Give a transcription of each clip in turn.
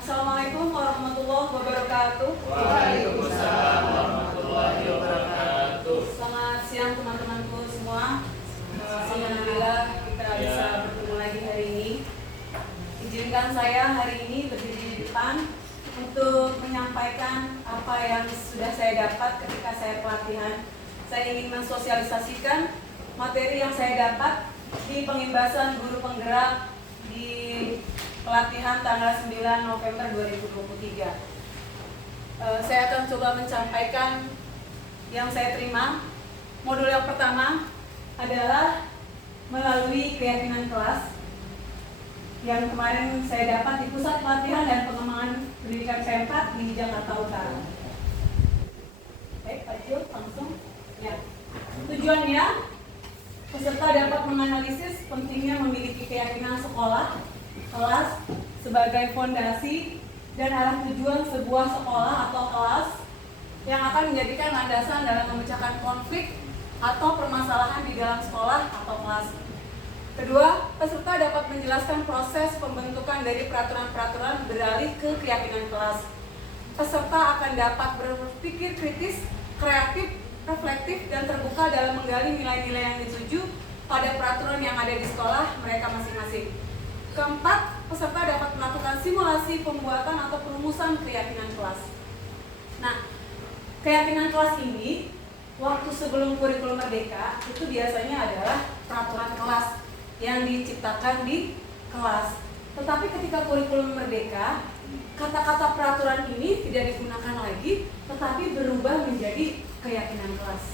Assalamualaikum warahmatullahi wabarakatuh. Waalaikumsalam warahmatullahi wabarakatuh. Selamat siang teman-temanku semua. Alhamdulillah kita bisa bertemu lagi hari ini. Izinkan saya hari ini berdiri di depan untuk menyampaikan apa yang sudah saya dapat ketika saya pelatihan. Saya ingin mensosialisasikan materi yang saya dapat di pengimbasan guru penggerak di pelatihan tanggal 9 November 2023. Saya akan coba menyampaikan yang saya terima. Modul yang pertama adalah melalui keyakinan kelas yang kemarin saya dapat di Pusat Pelatihan dan Pengembangan Pendidikan P4 di Jakarta Utara. Baik, Pak Jul, langsung. Ya. Tujuannya, peserta dapat menganalisis pentingnya memiliki keyakinan sekolah, kelas sebagai fondasi dan arah tujuan sebuah sekolah atau kelas yang akan menjadikan landasan dalam memecahkan konflik atau permasalahan di dalam sekolah atau kelas. Kedua, peserta dapat menjelaskan proses pembentukan dari peraturan-peraturan beralih ke keyakinan kelas. Peserta akan dapat berpikir kritis, kreatif, reflektif, dan terbuka dalam menggali nilai-nilai yang dituju pada peraturan yang ada di sekolah mereka masing-masing. Keempat, peserta dapat melakukan simulasi pembuatan atau perumusan keyakinan kelas. Nah, keyakinan kelas ini, waktu sebelum kurikulum merdeka, itu biasanya adalah peraturan kelas yang diciptakan di kelas. Tetapi ketika kurikulum merdeka, kata-kata peraturan ini tidak digunakan lagi, tetapi berubah menjadi keyakinan kelas.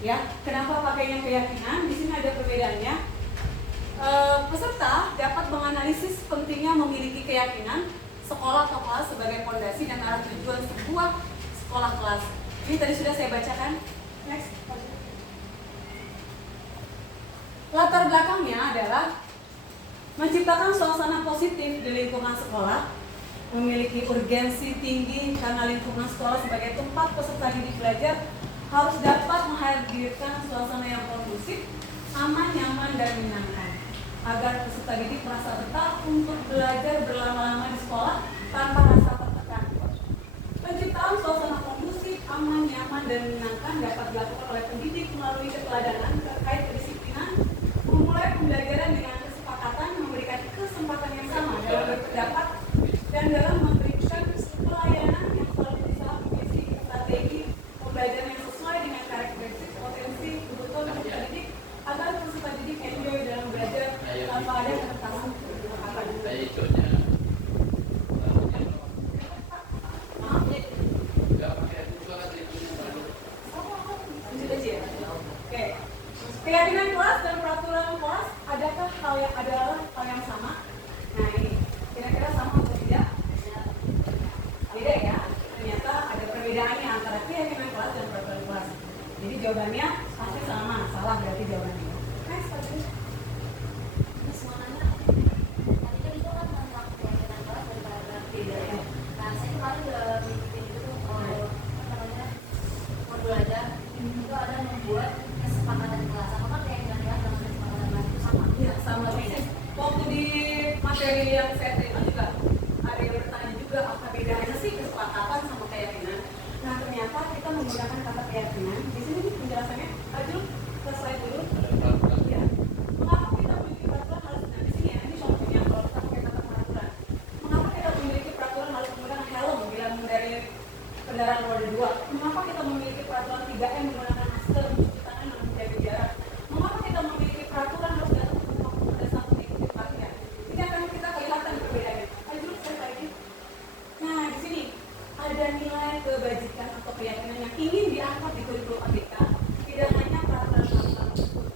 Ya, kenapa pakainya keyakinan? Di sini ada perbedaannya. Peserta dapat menganalisis pentingnya memiliki keyakinan sekolah atau kelas sebagai fondasi dan arah tujuan sebuah sekolah kelas. Ini tadi sudah saya bacakan. Next. Latar belakangnya adalah menciptakan suasana positif di lingkungan sekolah, memiliki urgensi tinggi karena lingkungan sekolah sebagai tempat peserta didik belajar harus dapat menghadirkan suasana yang kondusif, aman, nyaman, dan menyenangkan, agar peserta didik merasa betah untuk belajar berlama-lama di sekolah tanpa rasa tertekan. Penciptaan suasana kondusif, aman, nyaman, dan menyenangkan dapat dilakukan oleh pendidik melalui keteladanan terkait kedisiplinan, memulai pembelajaran dengan kesepakatan, memberikan kesempatan yang sama dalam berpendapat, dan dalam memberikan pelayanan yang selalu berusaha memiliki strategi pembelajaran yang sesuai dengan karakteristik, potensi, kebutuhan peserta didik, agar peserta didik enjoy dalam belajar tanpa ada ketetapan kesepakatan. Keyakinan kelas dan peraturan kelas adakah adalah hal yang sama? Nah ini, kira-kira sama atau tidak? Tidak ya, ternyata ada perbedaannya antara keyakinan kelas dan peraturan kelas. Jadi jawabannya pasti sama, salah berarti jawabannya. Next, tadi kan itu kan tentang keyakinan kelas dan peraturan tidak ya. Nah saya kemarin udah bikin itu modul aja itu ada membuat kesepakatan kelas. Apakah keyakinan kelas dan kesepakatan kelas itu sama? ya, sama persis. Waktu di materi yang saya terima juga ada yang bertanya juga apa bedanya sih kesepakatan sama keyakinan. Nah ternyata kita menggunakan kata keyakinan. Di sini penjelasannya, Ajul, ke slide dulu. Ya. Mengapa kita memiliki peraturan harus, nah di sini ya, ini contohnya kalau kita pakai kata peraturan. Mengapa kita memiliki peraturan harus menggunakan helm bila mengendarai kendaraan roda 2? Mengapa kita memiliki peraturan 3M menggunakan masker, mencuci tangan, dan menjaga jarak? Mengapa kita memiliki peraturan harus datang ke rumah pada saat mengikuti pelatihan? Ini akan kita kelihatan perbedaannya. Ajul, saya lagi. Nah di sini ada nilai kebajikan atau keyakinan yang ingin diangkat di kurikulum ABK. Tidak hanya peraturan-peraturan tersebut.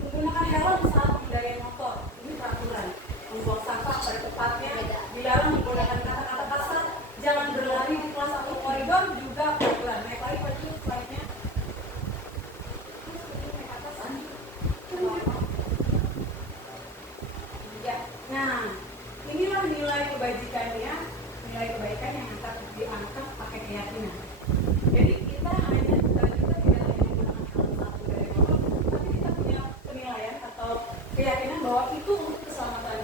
Menggunakan helm saat mengendarai motor, ini peraturan. Membuang sampah pada tempatnya, dilarang menggunakan kata-kata kasar, jangan berlari di kelas atau koridor, juga peraturan. Naik lagi pada slide-nya. Ya, nah inilah nilai kebajikannya, nilai kebaikan yang diangkat pakai keyakinan. Jadi kita tidak hanya menggunakan hal satu dari motor, tapi kita punya penilaian atau keyakinan bahwa itu untuk keselamatan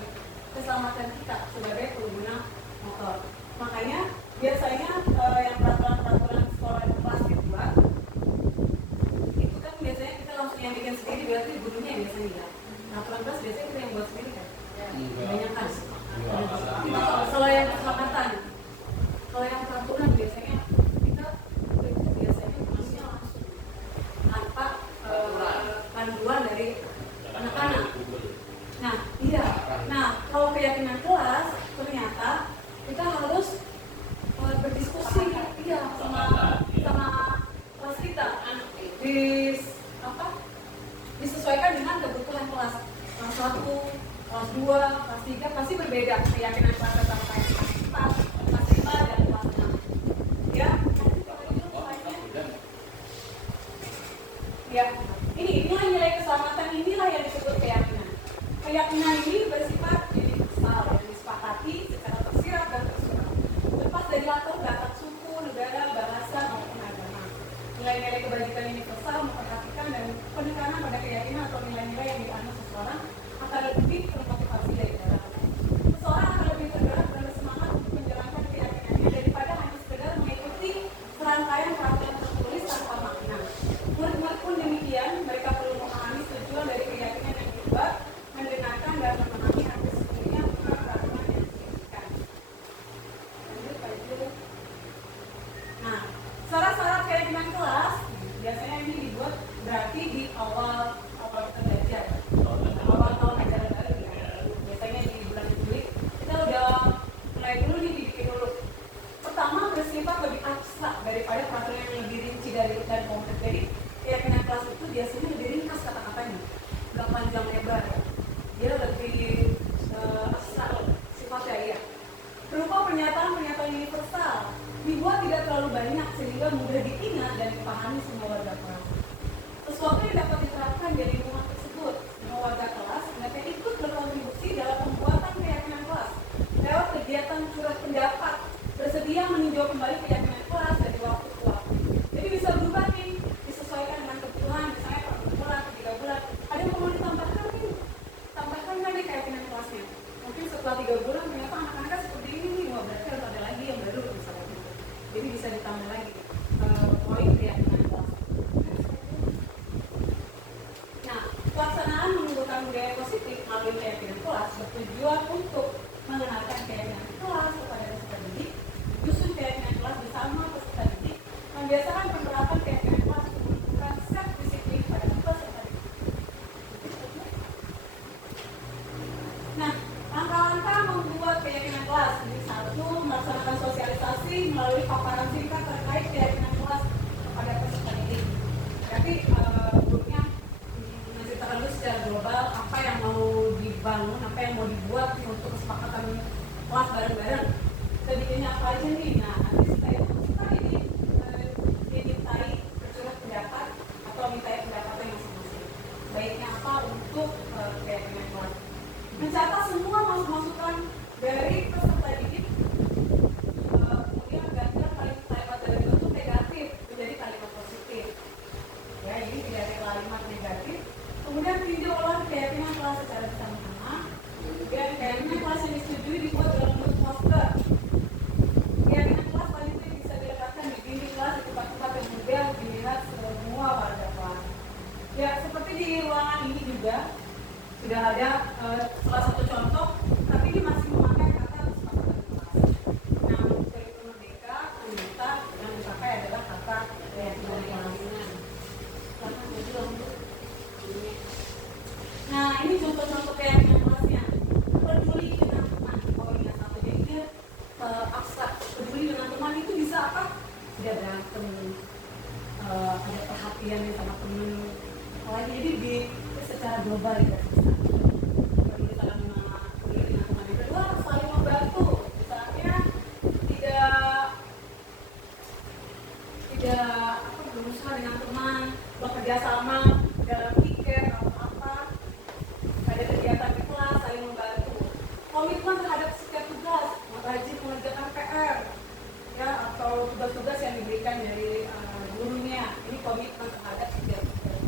biasanya kita yang buat sendiri kan? Enggak. Kebanyakan. Enggak. Kita kalau yang keselamatan, kalau yang peraturan biasanya kita biasanya masih langsung tanpa panduan dari anak-anak. Nah, iya. Nah, kalau keyakinan kelas ternyata kita harus berdiskusi, iya, sama kelas kita. Disesuaikan dengan kebutuhan kelas 1, kelas 2, kelas 3 pasti berbeda keyakinan kelas tentang kelas 4, kelas 5 dan kelas 6. Ya, ya, inilah nilai keselamatan, inilah yang disebut keyakinan. Keyakinan ini bersifat universal yang disepakati secara tersirat dan tersurat, lepas dari latar belakang suku, negara, bahasa maupun agama. Nilai-nilai kebajikan universal memperhatikan dan penekanan pada keyakinan atau nilai-nilai yang dianut seseorang akan lebih termotivasi daripada seseorang akan lebih tergerak dan bersemangat untuk menjalankan keyakinannya daripada hanya sekedar mengikuti serangkaian peraturan tertulis tanpa makna. Murid-murid pun demikian, mereka perlu memahami tujuan dari keyakinan yang dibuat, mendengarkan dan memahami arti sesungguhnya peraturan yang diinginkan. Lanjut, Pak Ju. Nah, syarat-syarat keyakinan kelas biasanya ini dibuat berarti di awal kita belajar, awal tahun ajaran baru ya. Biasanya di bulan Juli kita udah mulai dulu nih dibikin dulu. Pertama bersifat lebih abstrak daripada peraturan yang lebih rinci dan konkret. Jadi keyakinan kelas itu biasanya lebih ringkas kata-katanya, nggak panjang lebar ya. Dia lebih abstrak sifatnya ya. Berupa pernyataan-pernyataan universal, dibuat tidak terlalu banyak sehingga mudah diingat dan dipahami semua warga kelas. Sesuatu yang dapat diterapkan dari lingkungan tersebut, semua warga kelas mereka ikut berkontribusi dalam pembuatan keyakinan kelas lewat kegiatan curhat pendapat, bersedia meninjau kembali keyakinan kelas dari waktu ke waktu. Jadi bisa berubah nih, disesuaikan dengan kebutuhan, misalnya per bulan, 3 bulan. Ada yang perlu ditambahkan nih, tambahkan nggak nih keyakinan kelasnya? Mungkin setelah 3 bulan ternyata anak-anak seperti ini nih, wah berarti harus ada lagi yang baru misalnya gitu. Jadi bisa ditambah lagi poin keyakinan kelas. Nah, pelaksanaan menggunakan budaya positif melalui keyakinan kelas bertujuan untuk mengenalkan keyakinan kelas kepada peserta didik, menyusun keyakinan kelas bersama peserta didik, membiasakan penerapan keyakinan kelas untuk menentukan self disiplin pada peserta didik. Nah, langkah-langkah membuat keyakinan kelas ini: 1. Melaksanakan sosialisasi melalui paparan singkat terkait keyakinan kelas kepada peserta didik. Berarti grupnya menceritakan dulu secara global apa yang mau dibangun, apa yang mau dibuat untuk kesepakatan kelas bareng-bareng. Kita bikinnya apa aja nih? Nah, nanti setelah itu kita ini dimintai bercurhat pendapat atau mintai pendapatnya masing-masing. Baiknya apa untuk keyakinan kelas. Mencatat semua masukan dari peserta didik, kemudian ganti kalimat dari bentuk negatif menjadi kalimat positif. Ya, ini tidak ada kalimat negatif. Kemudian tinjau ulang keyakinan kelas secara bersama-sama. Kemudian keyakinan kelas yang disetujui dibuat dalam bentuk poster. Keyakinan kelas selanjutnya bisa diletakkan di dinding kelas di tempat-tempat yang mudah dilihat semua warga kelas. Ya, seperti di ruangan ini juga sudah ada salah satu contoh, tapi ini masih memakai kata kesepakatan kelas. Nah, dari Merdeka, Unita yang dipakai adalah kata keyakinan kelas. Nah, ini contoh-contoh keyakinan kelasnya. Peduli dengan teman, poinnya satu. Jadi dia abstrak. Peduli dengan teman itu bisa apa? Tidak berantem, ada perhatian sama teman. Jadi secara global ya. Peduli dengan teman. Yang kedua, saling membantu. Misalnya tidak berusaha dengan teman, bekerja sama dalam tiket atau apa, ada kegiatan di kelas, saling membantu. Komitmen terhadap setiap tugas, rajin mengerjakan PR, ya, atau tugas-tugas yang diberikan dari gurunya. Ini komitmen terhadap setiap tugas.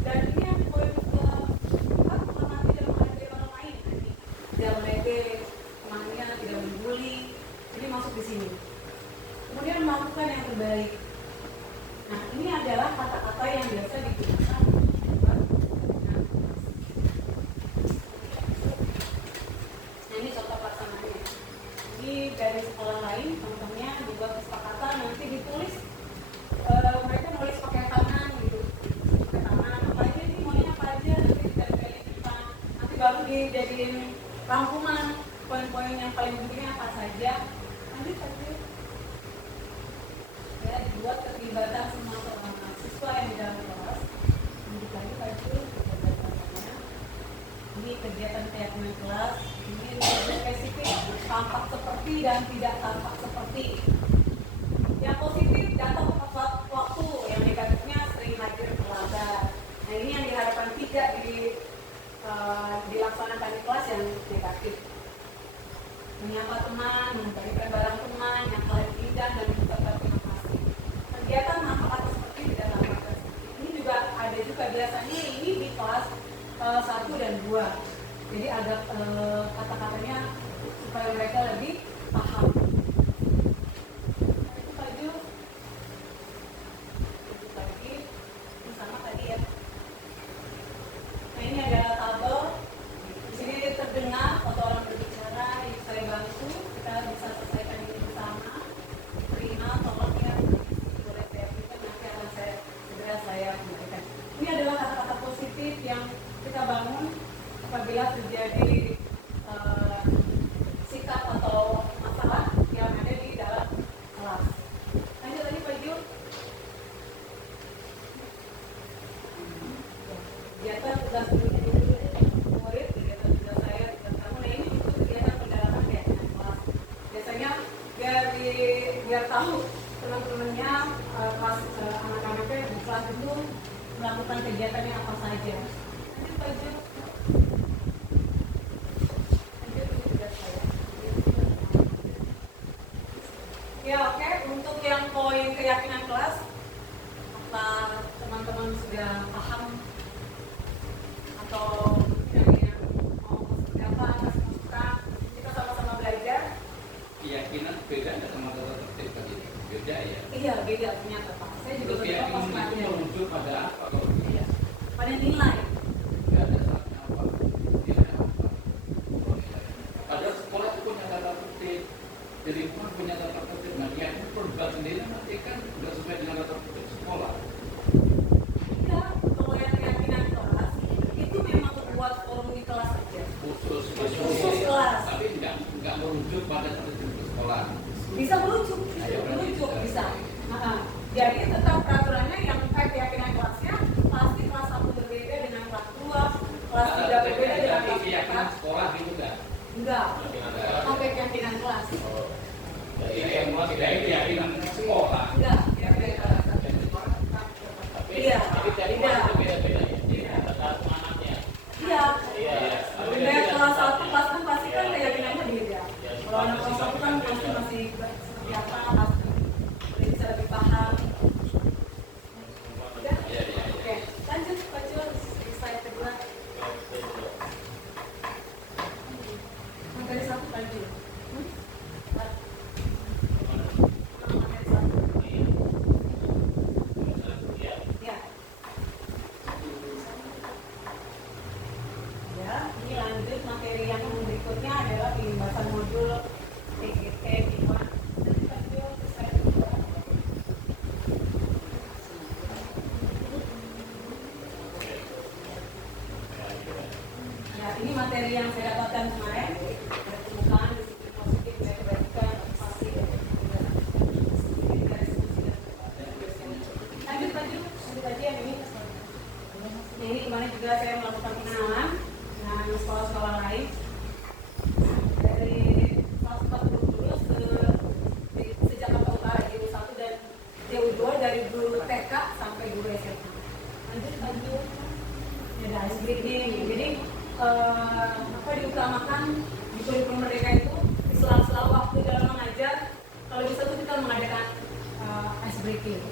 Dan ini yang boleh menghormati dan menghargai orang lain. Tidak meledek temannya, tidak membuli. Ini masuk di sini. Kemudian melakukan yang terbaik. Nah, ini adalah kata-kata yang biasa digunakan buat keyakinan kelas. dari sekolah lain, teman-temannya dibuat kesepakatan nanti ditulis, mereka nulis pakai tangan gitu, pakai tangan apa aja nih, maunya apa aja, nanti ditempelin di depan, nanti baru dijadiin rangkuman poin-poin yang paling pentingnya apa saja, nanti saja ya dibuat keterlibatan semua mahasiswa yang di dalam kelas. Lanjut lagi baju kegiatan-kegiatannya. Ini kegiatan-kegiatan kelas, ini lebih spesifik, tampak seperti dan tidak tampak seperti. Yang positif datang tepat waktu, yang negatifnya sering hadir terlambat. Nah ini yang diharapkan tidak dilaksanakan di kelas yang negatif. Menyapa teman, memberikan barang teman yang kalian indah dan mengucapkan terima kasih. Kegiatan nampak atau seperti tidak nampak seperti. Ini juga ada juga biasanya ini di kelas 1 dan 2. Jadi ada kata-katanya supaya mereka lebih paham. Itu baju lagi ini sama tadi ya. Nah ini ada tabel. Di sini terdengar atau orang berbicara, ini saya bantu, kita bisa selesaikan ini bersama. Terima, tolong ya, boleh saya berikan, nanti akan segera saya kembalikan. Ini adalah kata-kata positif yang kita bangun apabila terjadi sikap atau masalah yang ada di dalam kelas. Lanjut lagi Pak Ju. Kegiatan tugas murid, kegiatan tugas saya, tugas kamu. Nah ini untuk kegiatan pendalaman kegiatan kelas. Biasanya biar tahu teman-temannya kelas anak-anaknya di kelas itu melakukan kegiatannya apa saja. Lanjut Pak Ju. Ya oke, untuk yang poin keyakinan kelas, apa teman-teman sudah paham atau mungkin yang mau seperti apa, atas masukan, kita sama-sama belajar. Keyakinan beda nggak sama tata tertib tadi? Beda ya? Iya beda ternyata Pak. Saya juga Terus keyakinan itu merujuk pada apa? Iya, pada nilai. Nggak ada saatnya apa? Nilai apa? Padahal sekolah itu punya tata tertib, di lingkungan punya tata tertib. Nah, keyakinan produk sendiri nanti kan nggak sesuai dengan tata tertib sekolah. Enggak, kalau yang keyakinan kelas itu memang buat forum di kelas saja. Khusus kelas. Tapi nggak merujuk pada tata tertib sekolah. Bisa merujuk bisa. Jadi tetap peraturannya yang keyakinan kelasnya pasti kelas 1 berbeda dengan kelas 2, kelas 3 berbeda dengan kelas 4. Keyakinan sekolah gitu kan? Enggak, sampai keyakinan kelas. Keyakinan sekolah. Enggak, iya, tidak. Iya, kelas 1, kelas 6 pasti kan keyakinannya beda. Kalau anak kelas 1 kan masih seperti apa, bisa lebih paham. Udah? Oke, lanjut Pak Jo, slide kedua. Materi 1 Pak Jo. Ini lanjut materi yang berikutnya adalah pembahasan modul TGT 5. Nanti Pak Jo, slide kedua. Ya, ini materi yang saya dapatkan kemarin. Pertemuan, disiplin positif, nilai kebaikan, motivasi, dan lanjut aja yang ini. Nah, ini kemarin juga saya melakukan pengenalan dengan sekolah-sekolah lain. Dari 140 guru sejak Jakarta Utara, JU1 dan JU2, dari guru TK sampai guru SMA. Lanjut. Ya, ada ice breaking. Jadi apa diutamakan di kurikulum Merdeka itu di sela-sela waktu dalam mengajar, kalau bisa tuh kita mengadakan ice breaking.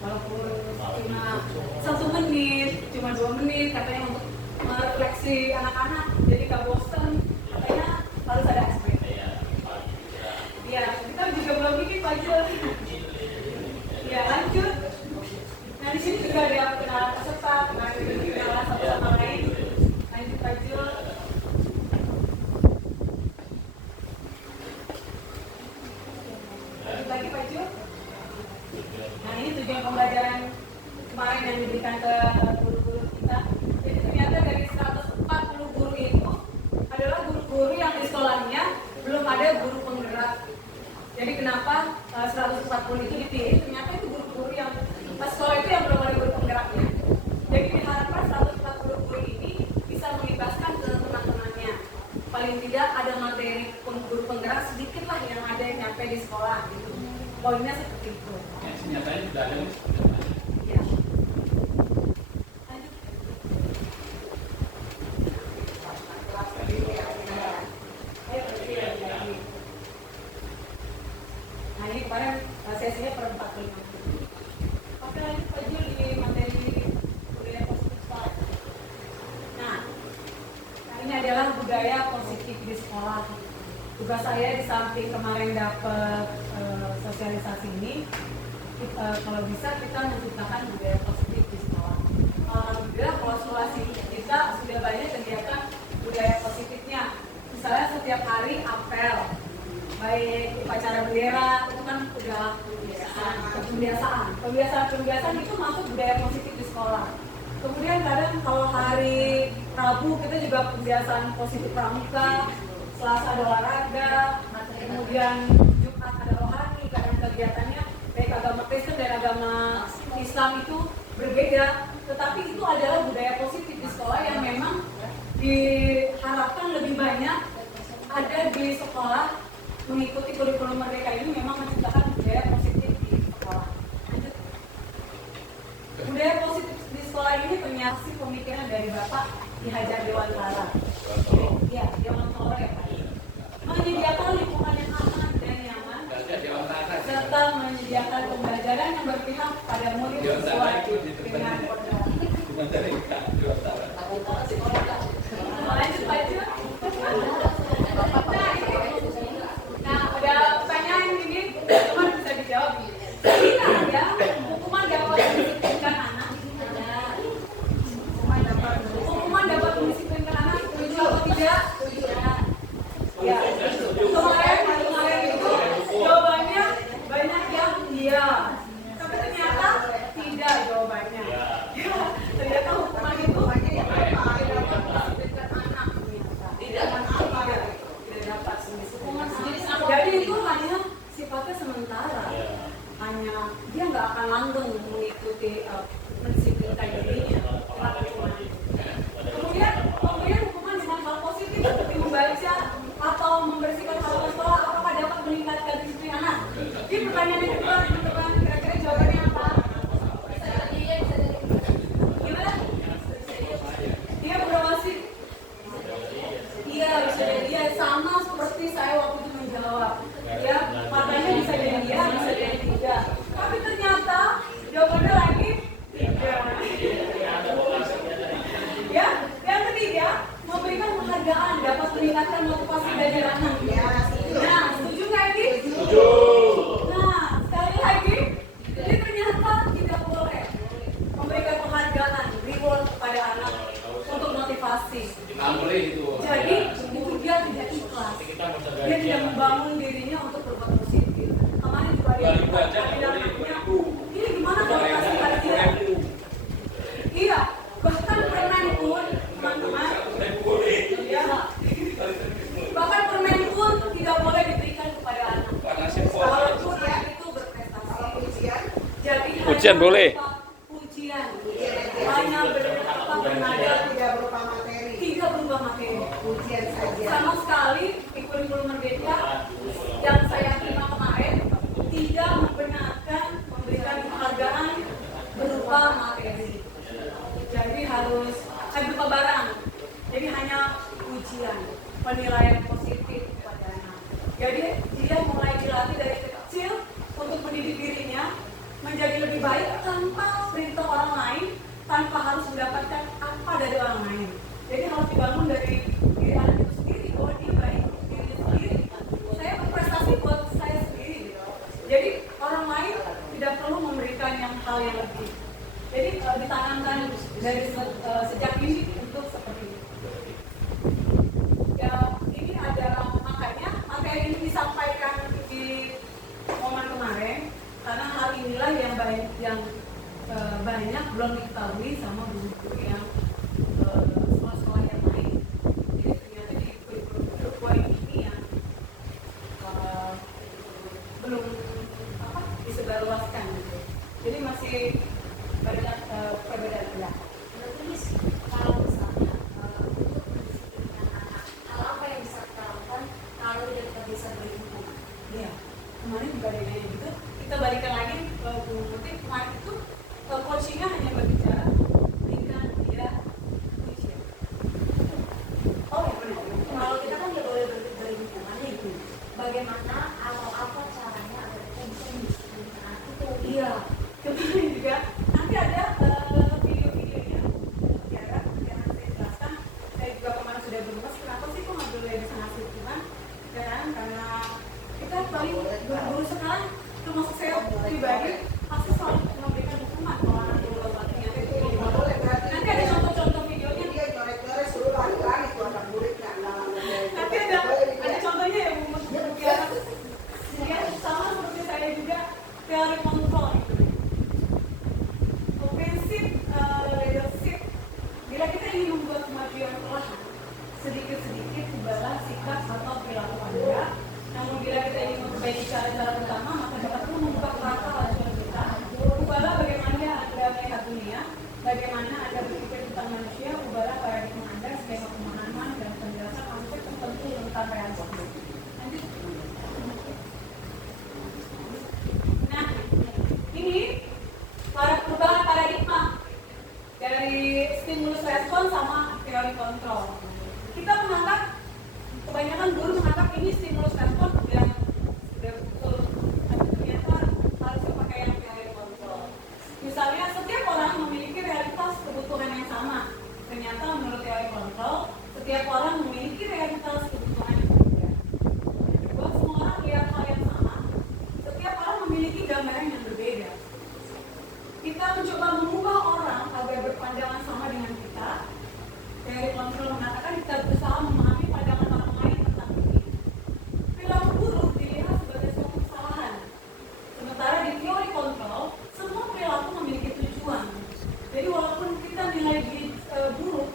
Walaupun cuma 1 menit, cuma 2 menit, katanya untuk merefleksi anak-anak, jadi gak bosan, katanya harus ada ice breaking. Iya, kita juga belum bikin Pak Jo. Ya, lanjut. Nah, di sini juga ada kenalan peserta, kenalan satu sama lain. Lanjut Pak Jo. Jadi kenapa 140 itu dipilih? Ternyata itu guru-guru yang pas sekolah itu yang belum ada guru penggeraknya. Jadi diharapkan 140 guru ini bisa mengibaskan ke teman-temannya. Paling tidak ada materi guru penggerak sedikit lah yang ada yang nyampe di sekolah gitu. Poinnya seperti itu. Ya, senyatanya sudah ada yang seperti itu. Ya. Nah ini kemarin sesinya per 45 menit. Oke lanjut Pak Jul di materi budaya positif sekolah. Nah ini adalah budaya positif di sekolah. Tugas saya di samping kemarin dapat sosialisasi ini, kalau bisa kita menciptakan budaya positif di sekolah. Alhamdulillah kalau sulasi kita sudah banyak kegiatan budaya positifnya. Misalnya setiap hari apel, baik upacara bendera itu kan udah kebiasaan itu masuk budaya positif di sekolah. Kemudian kadang kalau hari Rabu kita juga kebiasaan positif pramuka, Selasa ada olahraga, kemudian Jumat ada rohani. Kadang kegiatannya baik agama Kristen dan agama Islam itu berbeda, tetapi itu adalah budaya positif di sekolah yang memang diharapkan lebih banyak ada di sekolah. Mengikuti kurikulum Merdeka ini memang menciptakan budaya positif di sekolah. Lanjut. Budaya positif di sekolah ini ternyata pemikiran dari Bapak Ki Hajar Dewantara. Ya, Dewantara ya Pak. Menyediakan lingkungan yang aman dan nyaman, serta menyediakan pembelajaran yang berpihak pada murid sesuai dengan kodrat. Lanjut Pak Jul. Nah, ada pertanyaan ini, teman bisa dijawab. Tidak ada hukuman dapat mendisiplinkan anak. Hukuman dapat mendisiplinkan anak, setuju atau tidak? Ya. Kemarin itu jawabannya banyak yang iya, tapi ternyata tidak jawabannya. Ya, ternyata hukuman itu tidak dapat mendisiplinkan anak. Tidak dapat hukuman sendiri. Jadi itu hanya sifatnya sementara. Hanya dia nggak akan langgeng mengikuti mendisiplinkan dirinya. Kemudian hukuman dengan hal positif seperti membaca atau membersihkan halaman sekolah, apakah dapat meningkatkan disiplin anak? Ini pertanyaan yang kedua, teman-teman, kira-kira jawabannya apa? Gimana? Dia berawasi. Iya, bisa jadi iya, sama seperti saya waktu itu menjawab. Ya, makanya bisa jadi iya, bisa jadi tidak. Tapi ternyata jawabannya lagi tidak. Ya, yang ketiga, memberikan penghargaan dapat meningkatkan motivasi dari anak. Nah, setuju nggak ini? Setuju. Nah, sekali lagi, jadi ternyata tidak boleh memberikan penghargaan, reward kepada anak untuk motivasi. Jadi itu dia tidak ikhlas. Dia tidak membangun dirinya untuk berbuat positif. Kemarin juga dia anaknya, ini gimana motivasi pada dia? Iya, bahkan permen pun, teman-teman, ya, bahkan permen pun tidak boleh diberikan kepada anak. Walaupun anak itu berprestasi. Jadi Ujian boleh. Ujian. Hanya bernada Tidak berupa materi, tidak berubah materi. ujian saja. Sama sekali di kurikulum Merdeka yang saya terima kemarin tidak membenarkan memberikan penghargaan berupa materi. Jadi harus berupa barang. Jadi hanya ujian, penilaian positif kepada anak. Jadi dia mulai dilatih dari kecil untuk mendidik dirinya menjadi lebih baik tanpa perintah orang lain, tanpa harus mendapatkan apa dari orang lain. Jadi harus dibangun dari diri anak itu sendiri, bahwa dia baik untuk dirinya sendiri. Saya berprestasi buat saya sendiri gitu. Jadi orang lain tidak perlu memberikan hal yang lebih. Jadi ditanamkan dari sejak ini untuk seperti ini. Ya, ini adalah makanya materi ini disampaikan di momen kemarin karena hal inilah yang banyak belum diketahui sama guru-guru yang sekolah-sekolah yang lain. Jadi bisa berlingkup. Iya, kemarin juga ada yang nanya gitu. Kita balikan lagi ke Bu Putih. Kemarin itu coachingnya hanya berbicara berikan tidak ujian. Oh ya benar. Kalau kita kan nggak boleh berlingkup, makanya itu. Bagaimana atau apa caranya agar kita bisa mendisiplinkan anak itu? Iya, kemarin juga nanti ada video-videonya. Tiara, yang saya jelaskan. Saya juga kemarin sudah berulas. Kenapa sih kok nggak boleh bisa ngasih Tuhan? Ya kan? Karena kita paling guru sekarang, termasuk saya pribadi, pasti selalu memberikan hukuman kalau anak dulu batiknya. Nggak boleh berarti. Nanti ada contoh-contoh videonya. Dia coret-coret suruh lari-lari tuh anak muridnya. Nanti ada contohnya ya Bu Tiara. Ya, sama seperti saya juga teori kontrol itu. Prinsip leadership. Bila kita ingin membuat kemajuan perlahan, sedikit-sedikit ubahlah sikap atau perilaku Anda. Namun bila kita ingin memperbaiki cara-cara utama, maka dapat perlu membuka kerangka acuan kita. Ubahlah bagaimana Anda melihat dunia, bagaimana Anda berpikir tentang manusia, ubahlah paradigma Anda sebagai pemahaman dan penjelasan konsep tertentu tentang realisme. Lanjut. Nah, ini perubahan paradigma dari stimulus respon sama teori kontrol. Kita menganggap, kebanyakan guru menganggap ini stimulus respon sudah betul, tapi ternyata harus pakai yang teori kontrol. Misalnya setiap orang memiliki realitas kebutuhan yang sama. Ternyata menurut teori kontrol, setiap orang memiliki realitas kebutuhan yang berbeda. Yang kedua, semua orang lihat hal yang sama. Setiap orang memiliki gambaran yang berbeda. Kita mencoba mengubah orang agar berpandangan sama dengan kita. Teori kontrol mengatakan kita berusaha memahami pandangan orang lain tentang ini. Perilaku buruk dilihat sebagai suatu kesalahan. Sementara di teori kontrol, semua perilaku memiliki tujuan. Jadi walaupun kita nilai buruk,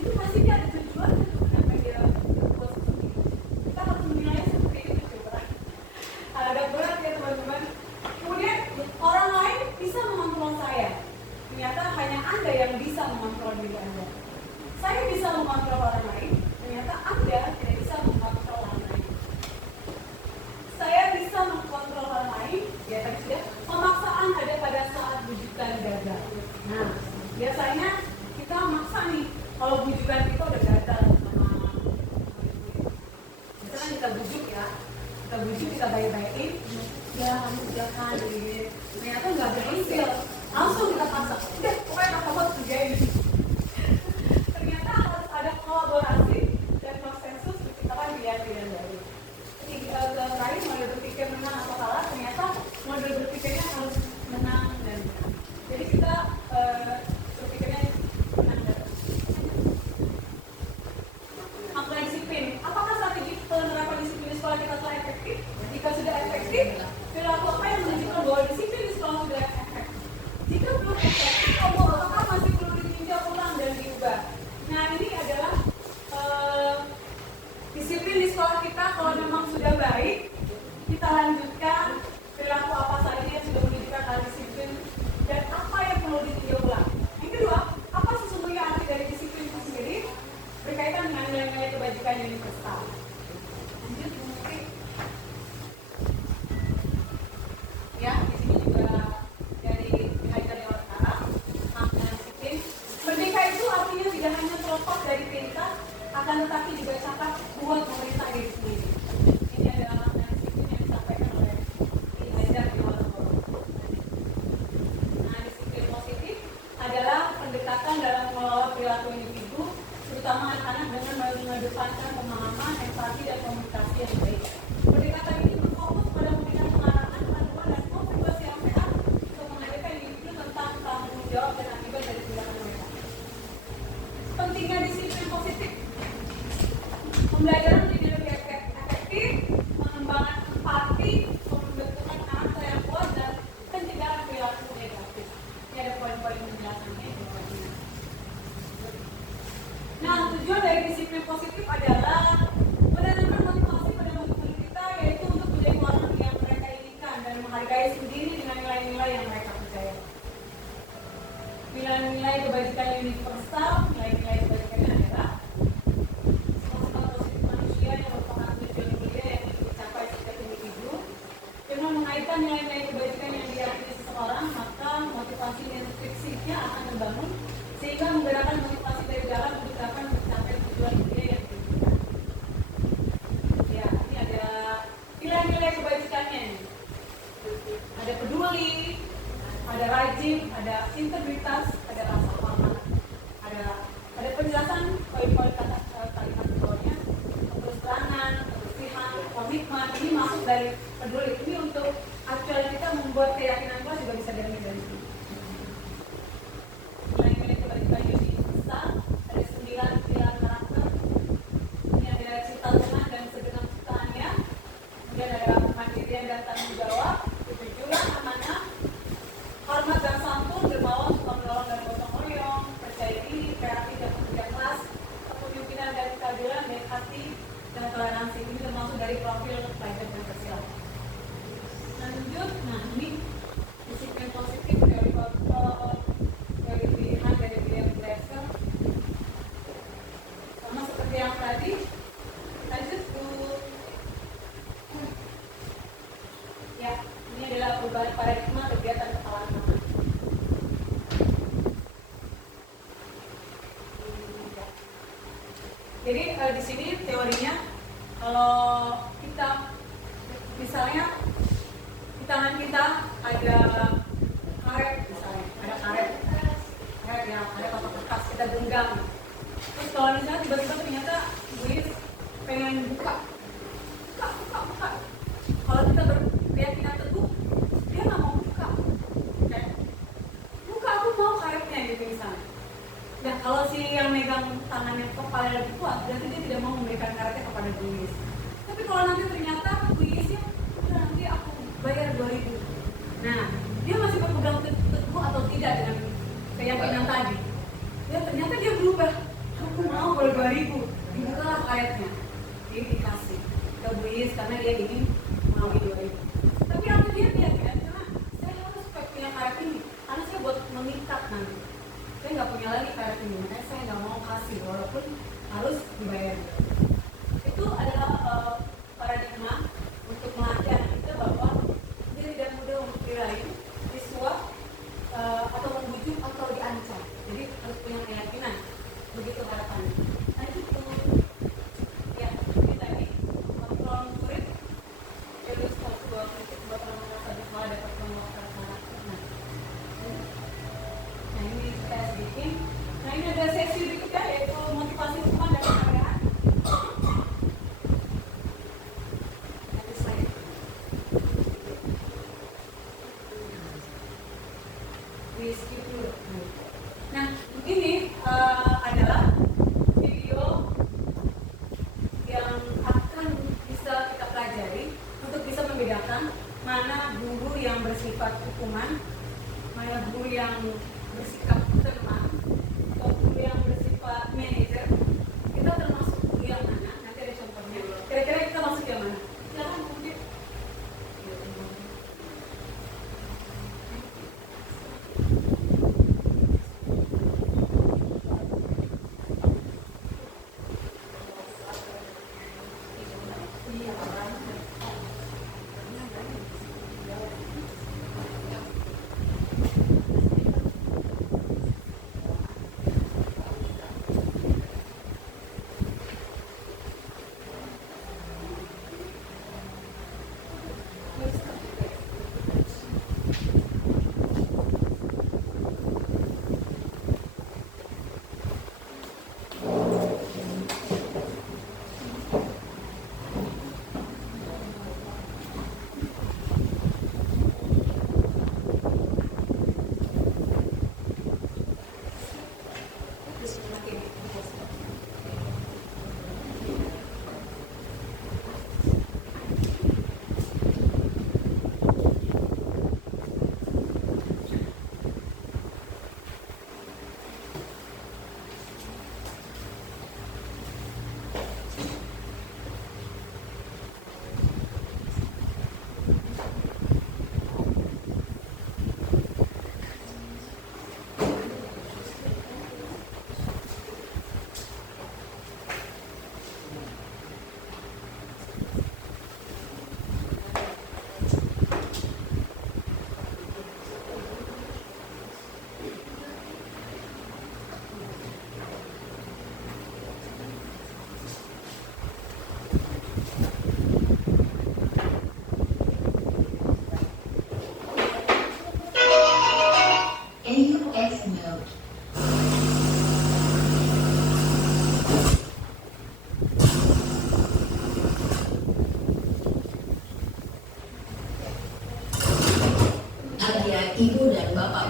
itu pasti dia ada tujuan untuk kenapa dia berbuat seperti itu. Kita harus menilai seperti itu coba. Agak berat ya teman-teman. Kemudian orang lain bisa mengontrol saya. Ternyata hanya Anda yang bisa mengontrol diri Anda. Saya bisa mengontrol orang lain. Ternyata Anda tidak bisa mengontrol orang lain. Saya bisa mengontrol orang lain. Ya tadi sudah. Pemaksaan ada pada saat bujukan gagal. Nah, biasanya kita maksa nih. Kalau bujukan kita udah gagal sama misalkan kita bujuk ya. Kita bujuk, kita baik-baikin. Ya, kamu sudah kan ini. Ternyata nggak berhasil. Langsung kita paksa. Udah, pokoknya apa-apa kerjain. Ternyata harus ada kolaborasi dan konsensus menciptakan pilihan-pilihan baru. Terakhir model berpikir menang atau kalah, ternyata model berpikirnya harus menang dan menang. Jadi kita berpikirnya menang dan menang. Disiplin. Apakah strategi penerapan disiplin di sekolah kita telah efektif? Jika sudah efektif, perilaku apa yang menunjukkan bahwa disiplin di sekolah sudah efektif? Jika belum efektif, apakah masih perlu ditinjau ulang dan diubah? Nah, ini adalah disiplin di sekolah kita. Kalau memang sudah baik, kita lanjutkan perilaku apa saja yang sudah menunjukkan hal disiplin dan apa yang perlu ditinjau ulang. Yang kedua, apa sesungguhnya arti dari disiplin itu sendiri berkaitan dengan nilai-nilai kebajikan universal. Lanjut, mungkin. Ya, di sini juga dari Hajar Dewantara, makna disiplin. Merdeka itu artinya tidak hanya terlepas dari perintah, akan tetapi juga cakap buat pemerintah diri sendiri. Ini adalah makna disiplin yang disampaikan oleh Hajar Dewantara. Nah, disiplin positif adalah pendekatan dalam mengelola perilaku individu, terutama anak-anak dengan mengedepankan pemahaman, empati, dan komunikasi yang baik. Pendekatan ini berfokus pada memberikan pengarahan, panduan, dan konfigurasi yang sehat untuk mengajarkan individu tentang tanggung jawab dan akibat dari tindakan mereka. Pentingnya disiplin positif. Pembelajaran menjadi lebih efektif, mengembangkan empati, membentukkan karakter yang kuat, dan pencegahan perilaku negatif. Ini ada poin-poin penjelasannya. Nah, tujuan dari disiplin positif adalah menanamkan motivasi pada murid-murid kita, yaitu untuk menjadi orang yang mereka inginkan dan menghargai sendiri dengan nilai-nilai yang mereka percaya. Nilai-nilai kebajikan universal, nilai-nilai kebajikan adalah sifat positif manusia dari peduli. Ini untuk actual kita membuat keyakinan kelas juga bisa diambil dari sini. Nilai-nilai kebajikan Yudi besar, ada 9 pilar karakter. Ini ada cipta Tuhan dan segenap ciptaannya. Kemudian ada kemandirian dan tanggung jawab, kejujuran, amanah, hormat dan santun, dermawan, suka menolong dan gotong royong, percaya diri, kreatif dan pekerja keras, kepemimpinan dan keadilan, baik hati dan toleransi. Ini termasuk dari profil pelajar Pancasila. Lanjut, nah ini disiplin positif, teori pilihan dari William Glasser. Sama seperti yang tadi. Lanjut Bu. Ya, ini adalah perubahan paradigma kegiatan kepala nama. Jadi di sini teorinya, kalau kita misalnya di tangan kita ada karet, misalnya ada karet yang ada kotak kertas, kita genggam. Terus kalau misalnya tiba-tiba ternyata Buis pengen buka. Kalau kita berkeyakinan teguh, dia nggak mau buka. Okay? Buka, aku mau karetnya gitu misalnya. Nah, kalau si yang megang tangannya kepala lebih kuat, berarti dia tidak mau memberikan karetnya kepada Buis. Tapi kalau nanti ternyata Buisnya, udah nanti aku bayar 2.000. Nah, dia masih berpegang teguh atau tidak dengan keyakinan tadi. Ya ternyata dia berubah. Aku mau boleh 2.000. Dibukalah karetnya. Dia dikasih ke Buis karena dia ingin melalui 2.000. Tapi apa dia kan? Karena saya harus punya karet ini. Karena saya buat mengikat nanti. Saya nggak punya lagi karet ini. Makanya saya nggak mau kasih walaupun harus dibayar. Itu adalah paradigma untuk melatih anak kita bahwa dia tidak mudah untuk dirayu, disuap, atau membujuk atau diancam. Jadi harus punya keyakinan. Begitu harapannya. Nah itu ya ini tadi kontrol murid. Jadi harus buat orang merasa bersalah dapat menguatkan karakter. Nah ini kita bikin. Nah ini ada sesi berikutnya yaitu motivasi hukuman dan penghargaan. Nanti slide. Skip dulu. Nah ini adalah video yang akan bisa kita pelajari untuk bisa membedakan mana guru yang bersifat hukuman, mana guru yang bersikap tenang, atau guru yang bersifat manajer. Kita termasuk guru yang mana? Nanti ada contohnya. Kira-kira kita masuk yang mana? Silakan mungkin.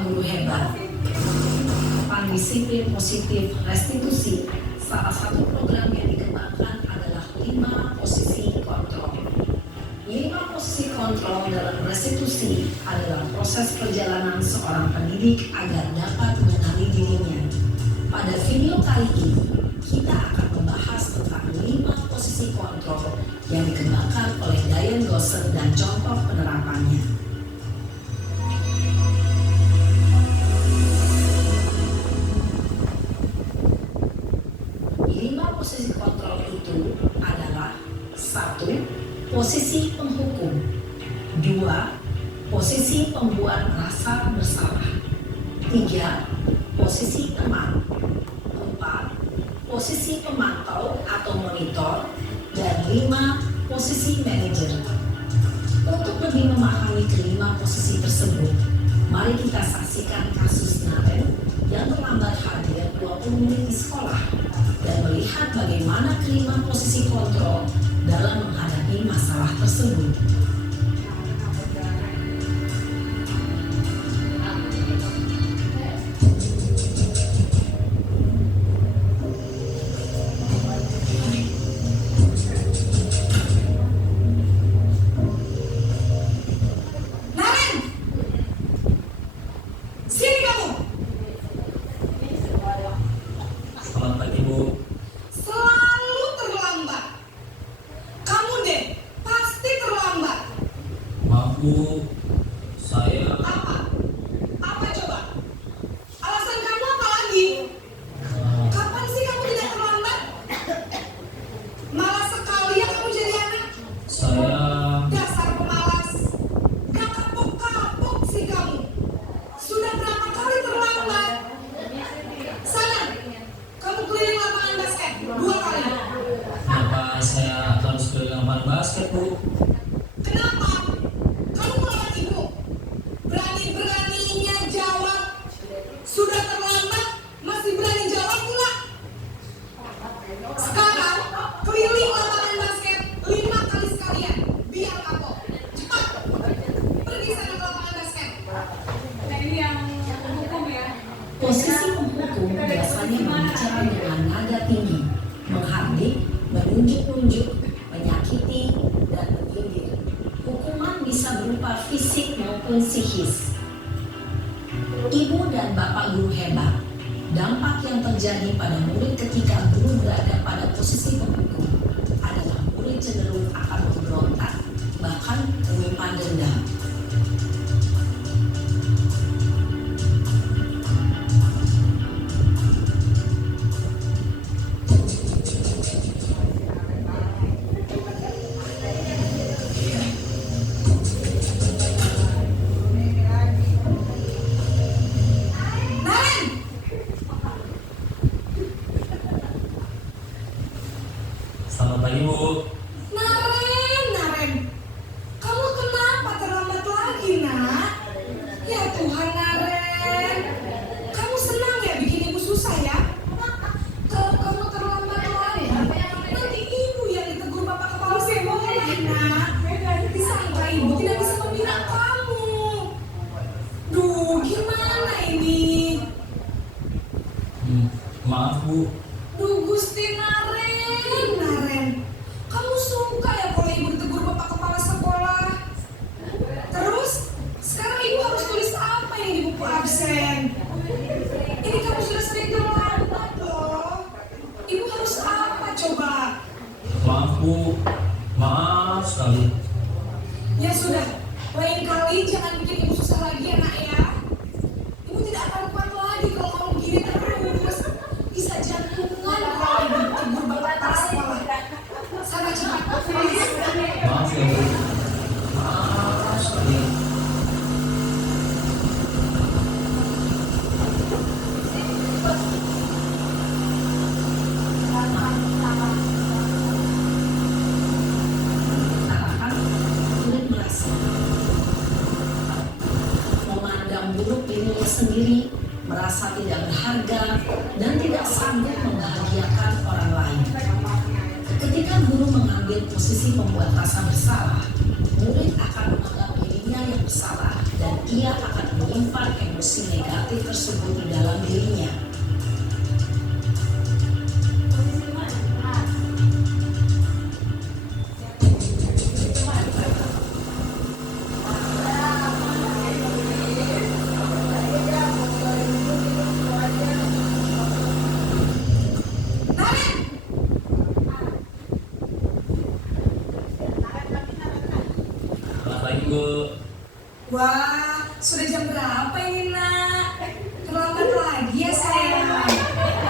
Bapak Guru hebat. Pandisiplin positif restitusi, salah satu program yang dikembangkan adalah 5 posisi kontrol. 5 posisi kontrol dalam restitusi adalah proses perjalanan seorang pendidik agar dapat mengenali dirinya. Pada video kali ini, kita akan membahas tentang 5 posisi kontrol yang dikembangkan oleh Diane Gosser dan contoh penerapannya. 5 posisi kontrol itu adalah 1. Posisi penghukum. 2. Posisi pembuat rasa bersalah. 3. Posisi teman. 4. Posisi pemantau atau monitor. Dan 5. Posisi manajer. Untuk lebih memahami kelima posisi tersebut, mari kita saksikan kasus Naren yang terlambat hadir 20 menit di sekolah dan melihat bagaimana kelima posisi kontrol dalam menghadapi masalah tersebut. Naren! Sini kamu! Selamat pagi, Bu. Selalu terlambat. Kamu deh, pasti terlambat. Maaf, Bu. Saya Apa? Apa coba? Alasan kamu apa lagi? Kapan sih kamu tidak terlambat? Malas sekali ya kamu jadi anak. saya Dasar pemalas. Gak kapok-kapok sih kamu. Sudah berapa kali terlambat? Sana, kamu keliling lapangan basket 2 kali. Kenapa saya harus keliling lapangan basket, Bu? Kenapa? Kamu melawan ibu. Berani-beraninya jawab. Sudah terlambat, masih berani jawab pula. Sekarang, keliling lapangan basket 5 kali sekalian. Biar kapok. Cepat. Pergi sana ke lapangan basket. Nah ini yang hukum ya. Posisi penghukum biasanya berbicara dengan nada tinggi, menghardik, menunjuk-nunjuk, menyakiti, dan menyindir. Hukuman bisa berupa fisik maupun psikis. Ibu dan Bapak Guru hebat. Dampak yang terjadi pada murid ketika guru berada pada posisi penghukum adalah murid cenderung akan memberontak, bahkan menyimpan dendam. Naren! Selamat pagi, Bu. Naren! Kamu kenapa terlambat lagi, nak? Ya Tuhan, Naren. Kamu senang ya bikin ibu susah ya? Kalau kamu terlambat lagi, nanti ibu yang ditegur bapak kepala sekolah, nak. Disangka ibu tidak bisa membina kamu. Duh, gimana ini? Maaf, Bu. Duh, Gusti Naren. Kamu suka ya kalau ibu ditegur bapak kepala sekolah? Terus, sekarang ibu harus tulis apa yang di buku absen? Ini kamu sudah sering terlambat loh. Ibu harus apa coba? Maaf, Bu. Maaf sekali. Ya sudah, lain kali jangan bikin ibu susah lagi ya nak ya. Ibu tidak akan kuat lagi kalau kamu begini terus. Bisa jantungan kalau ibu ditegur bapak kepala sekolah. Sana cepat, please. Maaf ya, Bu. Maaf sekali. Katakan murid merasa memandang buruk dirinya sendiri, merasa tidak berharga, dan tidak sanggup membahagiakan orang lain. Ketika guru mengambil posisi membuat rasa bersalah, murid akan menganggap dirinya dirinya yang bersalah dan ia akan menyimpan emosi negatif tersebut di dalam dirinya. Selamat pagi Bu. Wah, sudah jam berapa ini nak? Terlambat lagi ya sayang.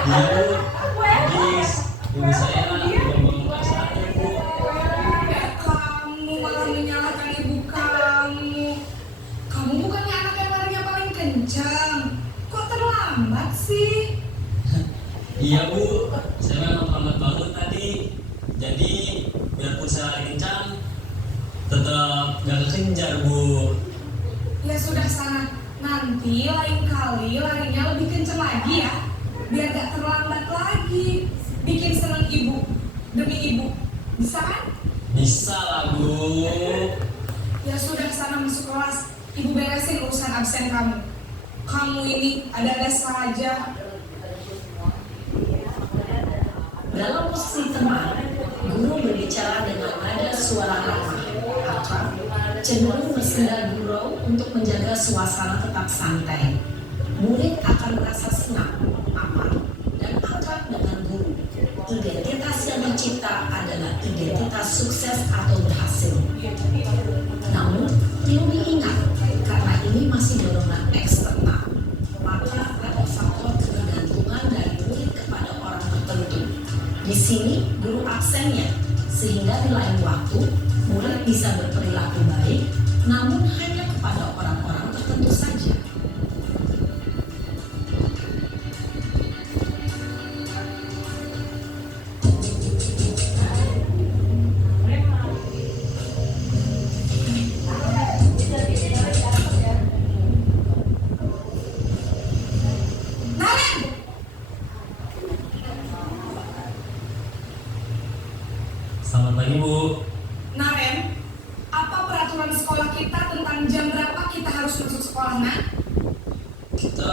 Iya Bu. Habis ibu saya bangun pas satu Bu. Kamu malah menyalahkan ibu kamu. Kamu bukannya anak yang larinya paling kencang. Kok terlambat sih? Iya Bu, saya memang terlambat bangun tadi. Jadi biarpun saya lari kencang, tetap gak kekejar Bu. Ya sudah sana. Nanti lain kali larinya lebih kencang lagi ya. Biar gak terlambat lagi. Bikin seneng ibu. Demi ibu. Bisa kan? Bisa lah Bu. Ya sudah sana masuk kelas. Ibu beresin urusan absen kamu. Kamu ini ada-ada saja. Dalam posisi tenang, guru berbicara dengan nada suara ramah, akrab, cenderung bersenda gurau untuk menjaga suasana tetap santai. Murid akan merasa senang, aman, dan akrab dengan guru. Identitas yang dicipta adalah identitas sukses atau berhasil. Namun, perlu diingat, karena ini masih dorongan eksternal, maka ada faktor ketergantungan dari murid kepada orang tertentu. Di sini, guru absennya, sehingga di lain waktu, murid bisa berperilaku baik, namun hanya kepada orang-orang tertentu saja. Naren! Selamat pagi Bu. Naren, apa peraturan sekolah kita tentang jam berapa kita harus masuk sekolah, nak? Kita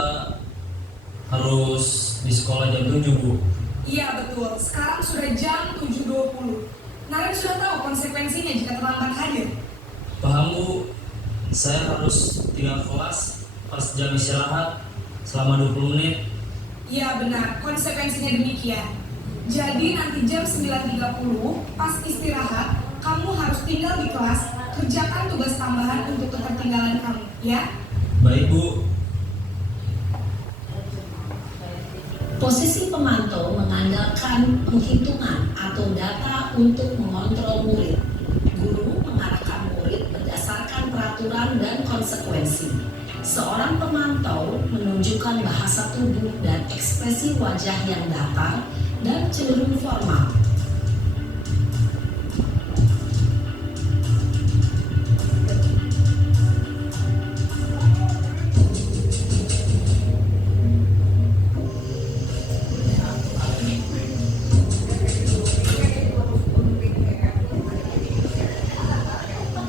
harus di sekolah jam 7 Bu. Iya betul, sekarang sudah jam 7.20. Naren sudah tahu konsekuensinya jika terlambat hadir. Paham Bu, saya harus tinggal kelas pas jam istirahat selama 20 menit. Iya benar, konsekuensinya demikian. Jadi nanti jam 9.30 pas istirahat, kamu harus tinggal di kelas, kerjakan tugas tambahan untuk ketertinggalan kamu, ya? Baik Bu. Posisi pemantau mengandalkan penghitungan atau data untuk mengontrol murid. Guru mengarahkan murid berdasarkan peraturan dan konsekuensi. Seorang pemantau menunjukkan bahasa tubuh dan ekspresi wajah yang datar dan cenderung formal.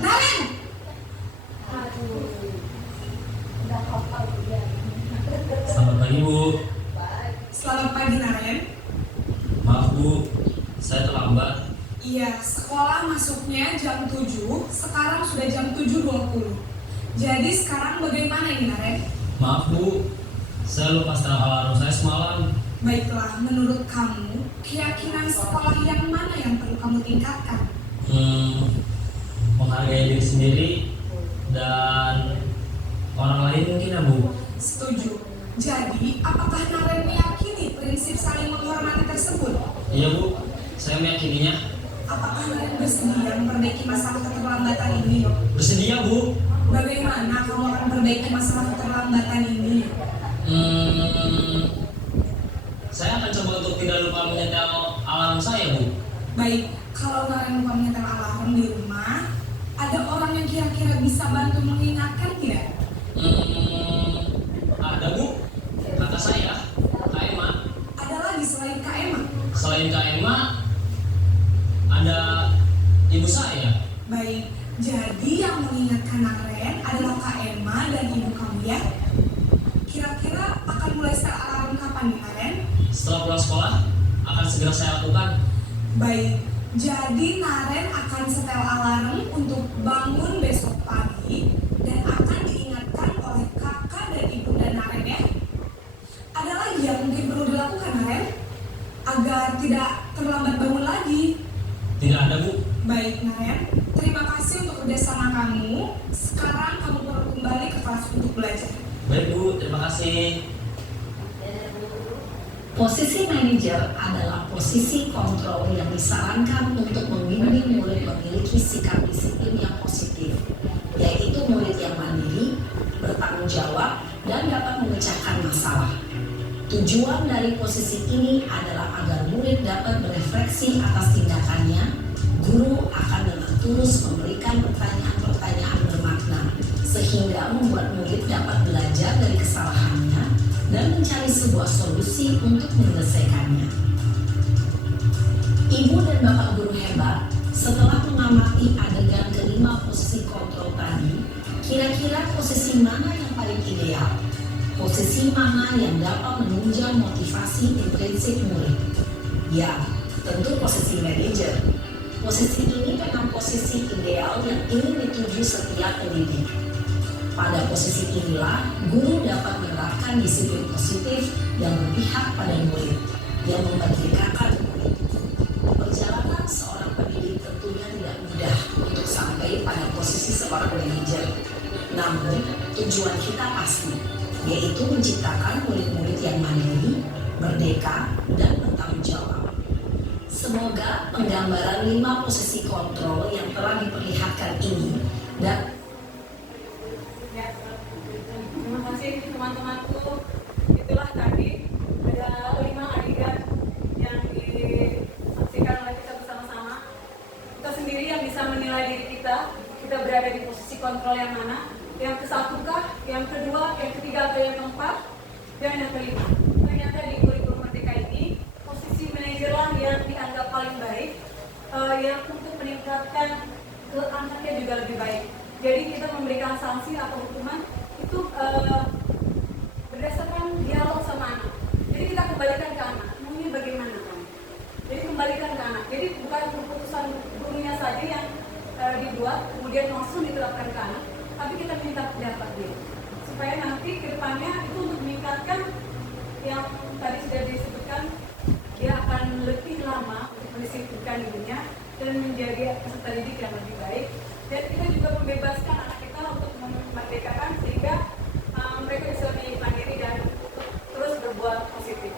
Naren! Selamat pagi Bu. Selamat pagi Naren. Maaf Bu, saya terlambat. Iya, sekolah masuknya jam 7, sekarang sudah jam 7.20. Jadi sekarang bagaimana ini Naren? Maaf Bu, saya lupa setel alarm saya semalam. Baiklah, menurut kamu, keyakinan sekolah yang mana yang perlu kamu tingkatkan? Menghargai diri sendiri dan orang lain mungkin ya Bu. Setuju. Jadi, apakah Naren meyakini prinsip saling menghormati tersebut? Iya Bu, saya meyakininya. Apakah Naren bersedia memperbaiki masalah keterlambatan ini? Bersedia Bu. Bagaimana kamu akan memperbaiki masalah keterlambatan ini? Saya akan coba untuk tidak lupa menyetel alarm saya Bu. Baik, kalau Naren lupa menyetel alarm di rumah, ada orang yang kira-kira bisa bantu mengingatkan tidak? Ada Bu, kakak saya, Kak Emma. Ada lagi selain Kak Emma? Selain Kak Emma, ada ibu saya. Baik, Jadi yang mengingatkan Naren adalah Kak Emma dan ibu kamu ya. Kira-kira akan mulai set alarm kapan nih Naren? Setelah pulang sekolah, akan segera saya lakukan. Baik, jadi Naren akan setel alarm untuk bangun besok pagi dan akan diingatkan oleh kakak dan ibunda Naren ya. Ada lagi yang mungkin perlu dilakukan Naren agar tidak terlambat bangun lagi? Tidak ada, Bu. Baik Naren, terima kasih untuk kerjasama kamu. Sekarang kamu perlu kembali ke kelas untuk belajar. Baik, Bu. Terima kasih. Posisi manajer adalah posisi kontrol yang disarankan untuk membimbing murid memiliki sikap disiplin yang positif, yaitu murid yang mandiri, bertanggung jawab, dan dapat memecahkan masalah. Tujuan dari posisi ini adalah agar murid dapat berefleksi atas tindakannya. Guru akan dengan tulus memberikan pertanyaan-pertanyaan bermakna, sehingga membuat murid dapat belajar dari kesalahannya dan mencari sebuah solusi untuk menyelesaikannya. Ibu dan bapak guru hebat, setelah mengamati adegan kelima posisi kontrol tadi, kira-kira posisi mana yang paling ideal? Posisi mana yang dapat menunjang motivasi intrinsik murid? Ya, tentu posisi manajer. Posisi ini memang posisi ideal yang ingin dituju setiap pendidik. Pada posisi inilah, guru dapat menerapkan disiplin positif yang berpihak pada murid, yang memerdekakan murid. Perjalanan seorang pendidik tentunya tidak mudah untuk sampai pada posisi seorang manajer. Namun, tujuan kita pasti, yaitu menciptakan murid-murid yang mandiri, merdeka, dan bertanggung jawab. Semoga penggambaran 5 posisi kontrol yang telah diperlihatkan ini dan Ya, terima kasih teman-temanku. Itulah tadi ada 5 adegan yang disaksikan oleh kita bersama-sama. Kita sendiri yang bisa menilai diri kita berada di posisi kontrol yang mana, yang ke-1 kah, yang kedua, yang ketiga, atau yang keempat, dan yang kelima. Ternyata di kurikulum Merdeka ini, posisi manajer lah yang dianggap paling baik, yang untuk meningkatkan ke anaknya juga lebih baik. Jadi kita memberikan sanksi atau hukuman itu berdasarkan dialog sama anak. Jadi kita kembalikan ke anak, maunya bagaimana kan? Jadi kembalikan ke anak. Jadi bukan keputusan gurunya saja yang dibuat, kemudian langsung diterapkan ke anak, tapi kita minta pendapat dia. Supaya nanti ke depannya itu untuk meningkatkan yang tadi sudah disebutkan, dia akan lebih lama untuk mendisiplinkan dirinya dan menjadi peserta didik yang lebih baik. Dan kita juga membebaskan anak kita untuk memerdekakan sehingga mereka bisa lebih mandiri dan terus berbuat positif.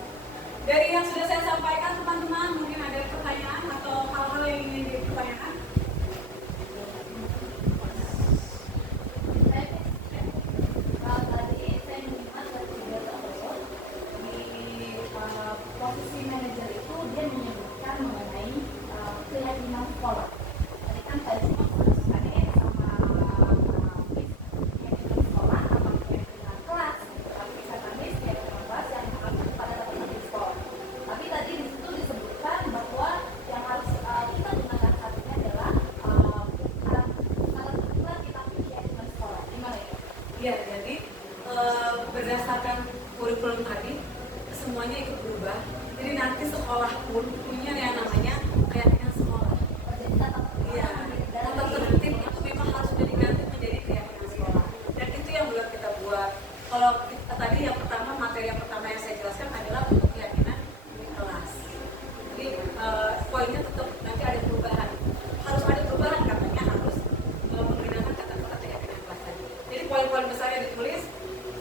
Dari yang sudah saya sampaikan teman-teman, mungkin ada pertanyaan atau hal-hal yang ingin dipertanyakan? Tadi saya melihat dari video tersebut di posisi manajer itu dia menyebutkan mengenai keyakinan sekolah. Tadi kan saya semua ada sama keyakinan sekolah atau keyakinan kelas. Tapi misalkan keyakinan kelas yang harus pada teman-teman di sekolah. Tapi tadi di situ disebutkan bahwa yang harus kita gunakan saat ini adalah alat tertentu kita punya keyakinan sekolah. Gimana ya? Ya, jadi berdasarkan kurikulum tadi semuanya ikut berubah. Jadi nanti sekolah pun punya yang namanya keyakinan sekolah. Iya, tata tertib itu memang harus diganti menjadi keyakinan sekolah. Dan itu yang belum kita buat. Kalau kita, tadi yang pertama, materi yang pertama yang saya jelaskan adalah untuk keyakinan di kelas. Jadi poinnya tetap nanti ada perubahan. Harus ada perubahan katanya, harus menggunakan kata-kata keyakinan kelas tadi. Jadi poin-poin besarnya ditulis,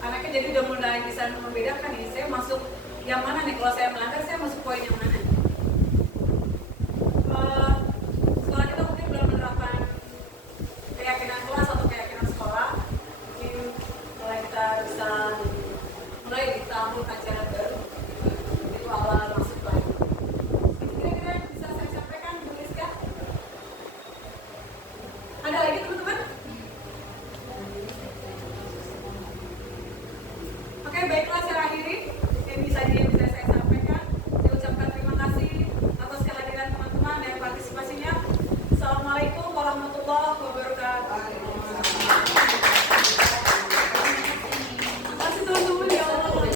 anaknya jadi udah mulai bisa membedakan nih, saya masuk yang mana nih, kalau saya melanggar